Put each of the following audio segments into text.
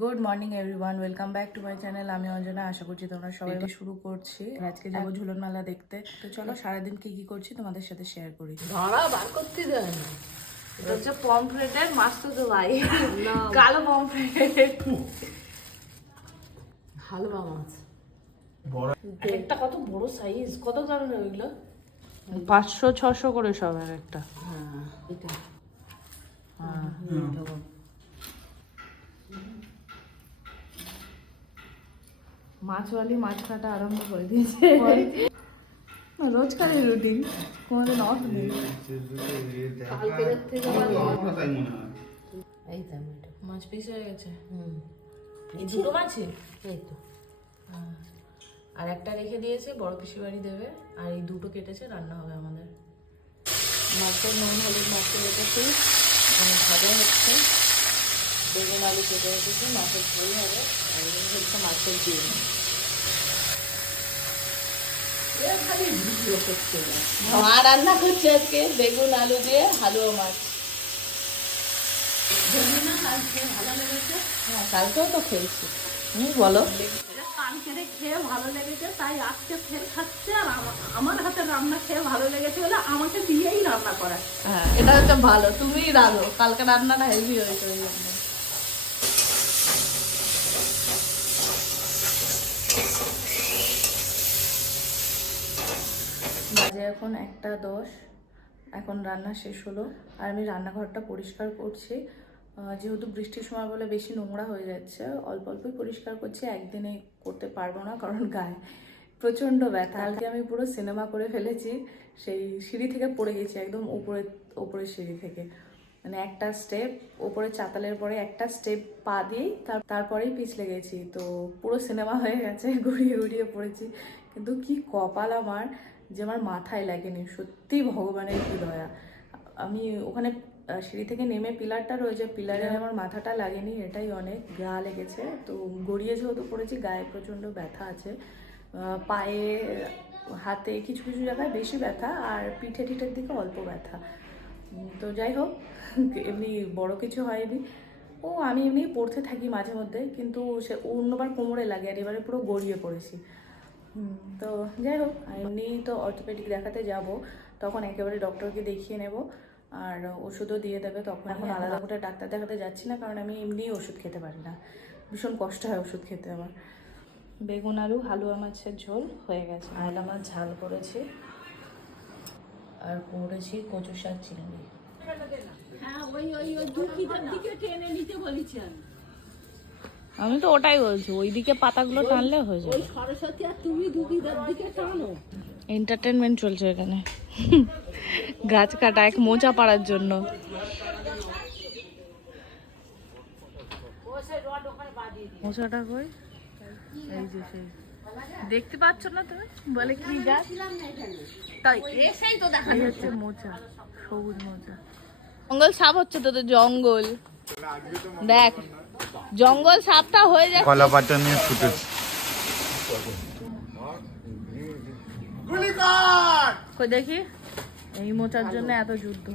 Good morning everyone welcome back to my channel আমি অঞ্জনা আশা করছি তোমরা সবাই শুরু করছি। আজকে যাব ঝুলন মেলা দেখতে। তো চলো সারাদিন কি কি করছি তোমাদের সাথে শেয়ার করি। ধরা বার করতে দেয় না। এটা হচ্ছে পমফ্রেটের মাস্ত তো ভাই কালো পমফ্রেট হালুয়া মাছ একটা কত বড় সাইজ কত ধরনের ওইগুলো? পাঁচশো ছশো করে সব এক একটা। হ্যাঁ এটা। মাছওয়ালি মাছ কাটা আরম্ভ করে দিয়েছে। রোজকারের রুটিন কোনোদিন অফ নেই। এই তো মাছ পিস হয়ে গেছে। হুম। এই দুটো মাছই এই তো। আর একটা রেখে দিয়েছে বড় পিসি বাড়ি দেবে আর এই দুটো কেটেছে রান্না হবে আমাদের। মাছের নুন হলুদ মাছের রেখেছি মানে ভাজা হচ্ছে। বেগুন আলু কেটে রেখেছি মাছের ঝোল হবে। আর হচ্ছে মাছের ডিম। মা রান্না করছে আজকে বেগুন আলু দিয়ে হালুয়া মাছ। হ্যাঁ কালকেও তো খেয়েছি। হুম বলো। কালকে খেয়ে ভালো লেগেছে তাই আজকে ফের খাচ্ছে আর আমার হাতে রান্না খেয়ে ভালো লেগেছে বলে আমাকে দিয়েই রান্না করা। হ্যাঁ এটা হচ্ছে ভালো তুমিই রাঁধো। কালকে রান্নাটা হেভি হয়েছে ওই জন্য বাজে এখন একটা দশ, এখন রান্না শেষ হলো। আর আমি রান্নাঘরটা পরিষ্কার করছি। যেহেতু বৃষ্টির সময় বলে বেশি নোংরা হয়ে যাচ্ছে, অল্প অল্পই পরিষ্কার করছি। একদিনে করতে পারব না কারণ গায়ে প্রচণ্ড ব্যথা। কালকে আমি পুরো সিনেমা করে ফেলেছি, সেই সিঁড়ি থেকে পড়ে গেছি একদম উপরে, উপরের সিঁড়ি থেকে। মানে একটা স্টেপ ওপরে চাতালের পরে একটা স্টেপ পা দিয়েই তার, তারপরেই পিছলে গেছি। তো পুরো সিনেমা হয়ে গেছে, ঘুরিয়ে ঘুরিয়ে পড়েছি। কিন্তু কি কপাল আমার! যে আমার মাথায় লাগেনি সত্যি ভগবানের কি দয়া। আমি ওখানে সিঁড়ি থেকে নেমে পিলারটা রয়েছে পিলারে আমার মাথাটা লাগেনি এটাই অনেক গা লেগেছে। তো গড়িয়ে যেহেতু পড়েছি গায়ে প্রচণ্ড ব্যথা আছে। পায়ে হাতে কিছু কিছু জায়গায় বেশি ব্যথা আর পিঠে টিঠের দিকে অল্প ব্যথা। তো যাই হোক এমনি বড় কিছু হয়নি। ও আমি এমনি পড়তে থাকি মাঝে মধ্যে কিন্তু সে অন্যবার কোমরে লাগে আর এবারে পুরো গড়িয়ে পড়েছি। তো যাই হোক এমনি তো অর্থোপেডিক দেখাতে যাব। তখন একেবারে ডক্টরকে দেখিয়ে নেব। আর ওষুধও দিয়ে দেবে তখন এখন আলাদা করে ডাক্তার দেখাতে যাচ্ছি না কারণ আমি এমনিই ওষুধ খেতে পারি না। ভীষণ কষ্ট হয় ওষুধ খেতে আমার। বেগুন আলু হালুয়া মাছের ঝোল হয়ে গেছে। আয়লা মাছ ঝাল করেছি। আর করেছি কচু শাক চিংড়ি। হ্যাঁ ওই ওই ওই দিকে টেনে নিতে বলেছি আমি। আমি তো ওটাই বলছি ওইদিকে পাতাগুলো টানলে হয়ে যাবে। সরস্বতী আর তুমি দুঃখীদের দিকে টানো। এন্টারটেনমেন্ট চলছে এখানে। গাছ কাটা এক মোচা পাড়ার জন্য। মোচাটা কই? এই যে সেই। দেখতে পাচ্ছ না তুমি? বলে কি গাছ? তাই। এসেই তো দেখা হচ্ছে মোচা সবুজ মোচা। জঙ্গল সাপ হচ্ছে তোদের জঙ্গল। দেখ। জঙ্গল সাপটা হয়ে যাচ্ছে কলা পাতা নিয়ে ফুটেছে দেখি এই মোটার জন্য এত যুদ্ধ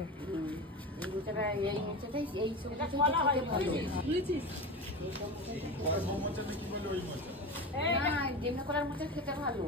ভালো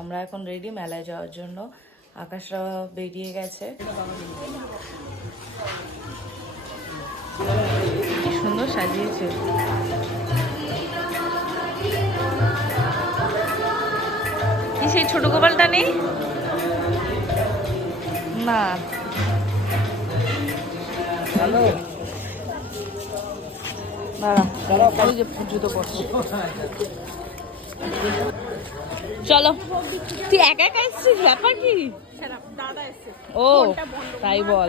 আমরা এখন রেডি মেলায় যাওয়ার জন্য। আকাশরা বেরিয়ে গেছে। কি সুন্দর সাজিয়েছে। কি সেই ছোট গোপালটা নেই? না। হ্যালো। দাঁড়া। জুতো পড়ছে চলো। তুই একা একা এসেছিস? ব্যাপার কি? ও তাই বল।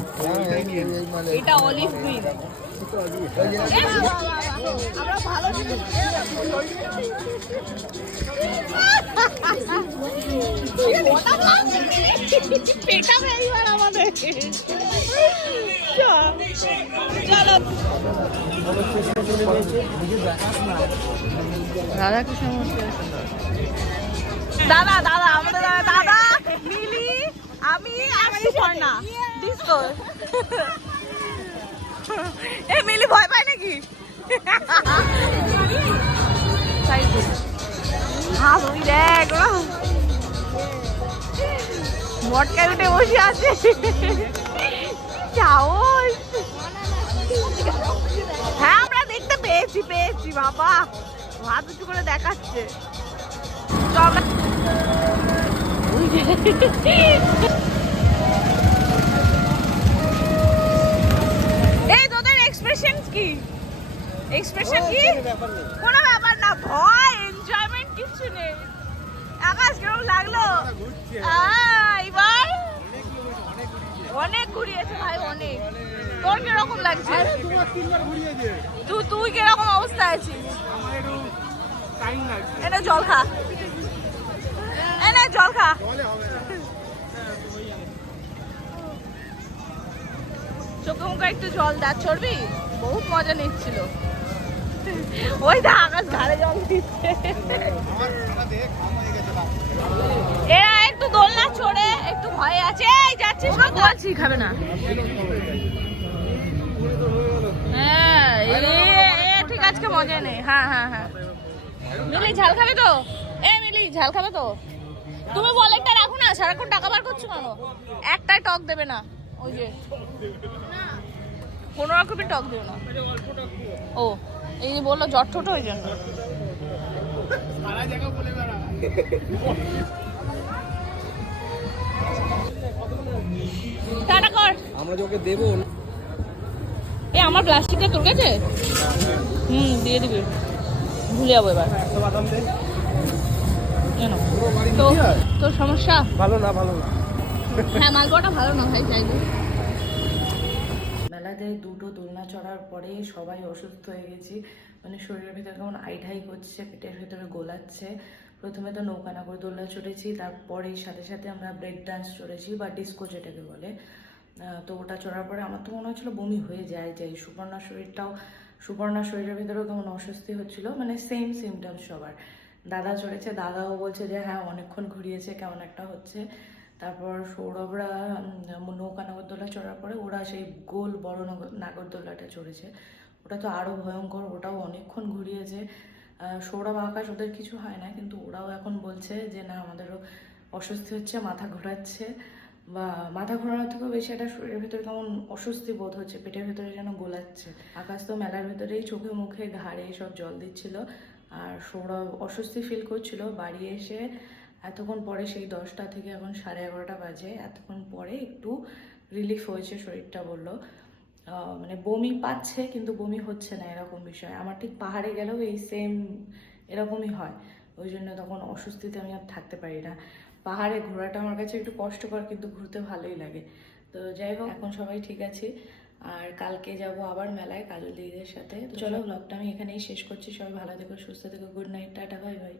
এটা অলিভ গ্রিন আমরা ভালো আমাদের। চলো। রাধাকৃষ্ণ দাদা দাদা আমাদের দাদা দাদা মিলি। আমি আর সুপর্ণা ডিসকো এ মিলি ভয় পায় নাকি? ওই দেখ ওরা মটকায় উঠে বসে আছে। সাহস। হ্যাঁ আমরা দেখতে পেয়েছি পেয়েছি বাবা। হাত উঁচু করে দেখাচ্ছে। যে। এই তোদের এক্সপ্রেশন কি? এক্সপ্রেশন কি? কোনো ব্যাপার না ভয় এনজয়মেন্ট কিছু নেই। আকাশ কীরকম লাগল? এবার। অনেক ঘুরিয়েছে। ভাই অনেক। তোর কীরকম লাগছে? তুই তুই কীরকম অবস্থায় আছিস? এনে জল খা। জল খা। চোখে মুখে একটু জল দা চড়বি বহুত মজা নিচ্ছিল। ওই দা আকাশ ঘাড়ে জল দিচ্ছে। এরা একটু দোলনা চড়ে একটু ভয়ে আছে। এই যাচ্ছিস কত আছি খাবে না। হ্যাঁ ঠিক আজকে মজা নেই। হ্যাঁ হ্যাঁ হ্যাঁ। মিলি ঝাল খাবে তো? এ মিলি ঝাল খাবে তো? তুমি বলেটটা রাখো না সারাক্ষণ টাকা বার করছ কেন? একটাই টক দেবে না। ওই যে। কোনো রকমের টক দেবে না। ও এই যে বলল জ্বর ঠোঁটো ওই জন্য। টাটা কর। আমরা যে ওকে দেবো এ আমার প্লাস্টিকটা তোর কাছে? হুম দিয়ে দিবি। ভুলে যাব এবার। কেন তো তোর সমস্যা? ভালো না ভালো না। হ্যাঁ মালপোয়াটা ভালো না ভাই চাইব মেলাতে দুটো দোলনা চড়ার পরে সবাই অসুস্থ হয়ে গেছি। মানে শরীরের ভিতরে কেমন আইঢাই করছে পেটের ভিতরে গোলাচ্ছে। প্রথমে তো নৌকানাগর দোলনা চড়েছি তারপরেই সাথে সাথে আমরা ব্রেক ডান্স চড়েছি বা ডিস্কো যেটাকে বলে। তো ওটা চড়ার পরে আমার তো মনে হচ্ছিল বমি হয়ে যায় যাই সুপর্ণা শরীরটাও সুপর্ণা শরীরের ভিতরেও কেমন অস্বস্তি হচ্ছিল মানে সেম সিমটমস সবার। দাদা চড়েছে দাদাও বলছে যে হ্যাঁ অনেকক্ষণ ঘুরিয়েছে, কেমন একটা হচ্ছে। তারপর সৌরভরা নৌকা নাগরদোলা চড়ার পরে ওরা সেই গোল বড় নগর- নাগরদোলাটা চড়েছে। ওটা তো আরও ভয়ঙ্কর, ওটাও অনেকক্ষণ ঘুরিয়েছে। সৌরভ আকাশ ওদের কিছু হয় না, কিন্তু ওরাও এখন বলছে যে, না, আমাদেরও অস্বস্তি হচ্ছে, মাথা ঘোরাচ্ছে। বা, মাথা ঘোরানোর থেকেও বেশি একটা শরীরের ভেতরে কেমন অস্বস্তি বোধ হচ্ছে, পেটের ভেতরে যেন গোলাচ্ছে। আকাশ তো মেলার ভেতরেই চোখে মুখে ঘাড়ে সব জল দিচ্ছিল। আর সৌরভ অস্বস্তি ফিল করছিল। বাড়ি এসে এতক্ষণ পরে সেই দশটা থেকে এখন সাড়ে এগারোটা বাজে। এতক্ষণ পরে একটু রিলিফ হয়েছে শরীরটা বলল। মানে বমি পাচ্ছে কিন্তু বমি হচ্ছে না এরকম বিষয়। আমার ঠিক পাহাড়ে গেলেও এই সেম এরকমই হয়। ওই জন্য তখন অস্বস্তিতে আমি আর থাকতে পারি না। পাহাড়ে ঘোরাটা আমার কাছে একটু কষ্টকর কিন্তু ঘুরতে ভালোই লাগে। তো যাই হোক, এখন সবাই ঠিক আছে। আর কালকে যাব আবার মেলায় কাজল দিদিদের সাথে। তো চলো। ব্লগটা আমি এখানেই শেষ করছি। সবাই ভালো থেকো সুস্থ থেকো good night tata bye bye